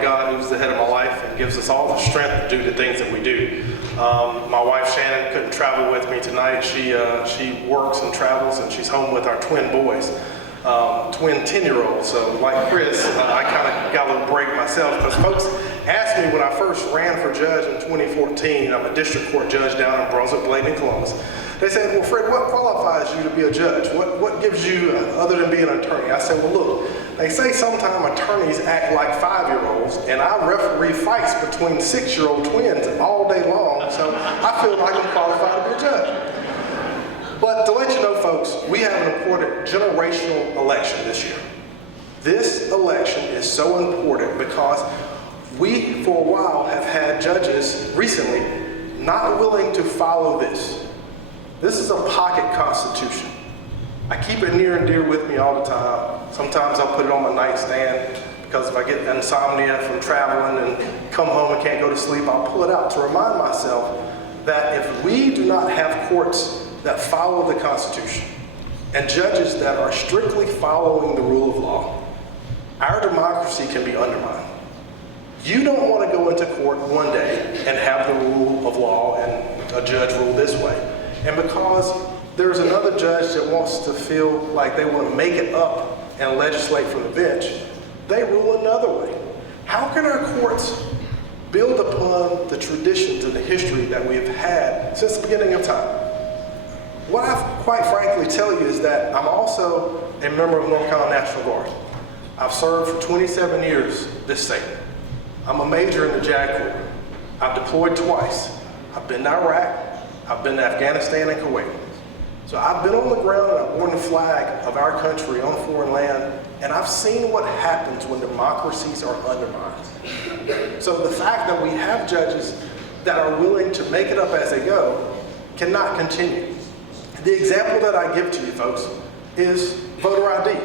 to God who's the head of my life and gives us all the strength to do the things that we do. My wife Shannon couldn't travel with me tonight. She works and travels, and she's home with our twin boys, twin 10-year-olds. So like Chris, I kind of got a little break myself, because folks asked me when I first ran for judge in 2014, I'm a district court judge down in Brunswick, Bladen, and Columbus. They said, well, Fred, what qualifies you to be a judge? What gives you, other than being an attorney? I said, well, look, they say sometimes attorneys act like 5-year-olds, and I referee fights between 6-year-old twins all day long, so I feel like I'm qualified to be a judge. But to let you know, folks, we have an important generational election this year. This election is so important because we, for a while, have had judges recently not willing to follow this. This is a pocket constitution. I keep it near and dear with me all the time. Sometimes I'll put it on my nightstand because if I get insomnia from traveling and come home and can't go to sleep, I'll pull it out to remind myself that if we do not have courts that follow the Constitution and judges that are strictly following the rule of law, our democracy can be undermined. You don't want to go into court one day and have the rule of law and a judge rule this way. And because there's another judge that wants to feel like they want to make it up and legislate from the bench, they rule another way. How can our courts build upon the traditions and the history that we have had since the beginning of time? What I quite frankly tell you is that I'm also a member of North Carolina National Guard. I've served for 27 years this state. I'm a major in the JAG Corps. I've deployed twice. I've been to Iraq. I've been to Afghanistan and Kuwait. So I've been on the ground and I've worn the flag of our country on foreign land, and I've seen what happens when democracies are undermined. So the fact that we have judges that are willing to make it up as they go cannot continue. The example that I give to you, folks, is voter ID.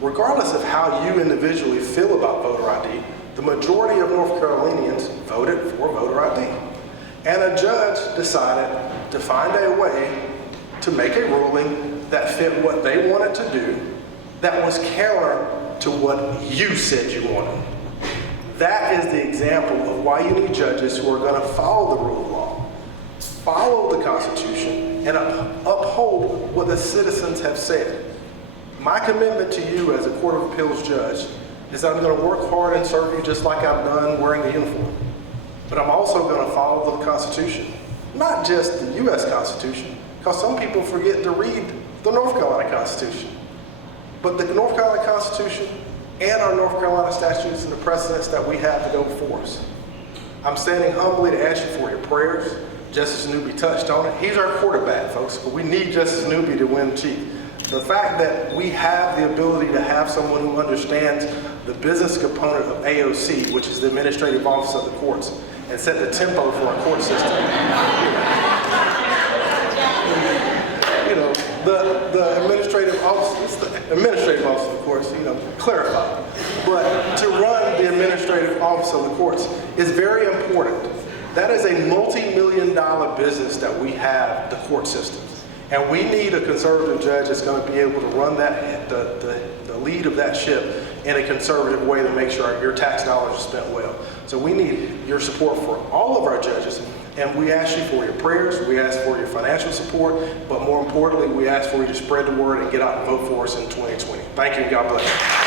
Regardless of how you individually feel about voter ID, the majority of North Carolinians voted for voter ID. And a judge decided to find a way to make a ruling that fit what they wanted to do, that was counter to what you said you wanted. That is the example of why you need judges who are going to follow the rule of law, follow the Constitution, and uphold what the citizens have said. My commitment to you as a Court of Appeals judge is that I'm going to work hard and serve you just like I've done wearing the uniform. But I'm also going to follow the Constitution, not just the U.S. Constitution, because some people forget to read the North Carolina Constitution. But the North Carolina Constitution and our North Carolina statutes and the precedents that we have to go before us. I'm standing humbly to ask you for your prayers. Justice Newby touched on it. He's our quarterback, folks, but we need Justice Newby to win the chief. The fact that we have the ability to have someone who understands the business component of AOC, which is the Administrative Office of the Courts, and set the tempo for our court system. You know, the administrative office of the courts, clarify. But to run the administrative office of the courts is very important. That is a multi-million-dollar business that we have, the court system. And we need a conservative judge that's going to be able to run that, the lead of that ship in a conservative way to make sure your tax dollars are spent well. So we need your support for all of our judges, and we ask you for your prayers, we ask for your financial support, but more importantly, we ask for you to spread the word and get out and vote for us in 2020. Thank you, and God bless you.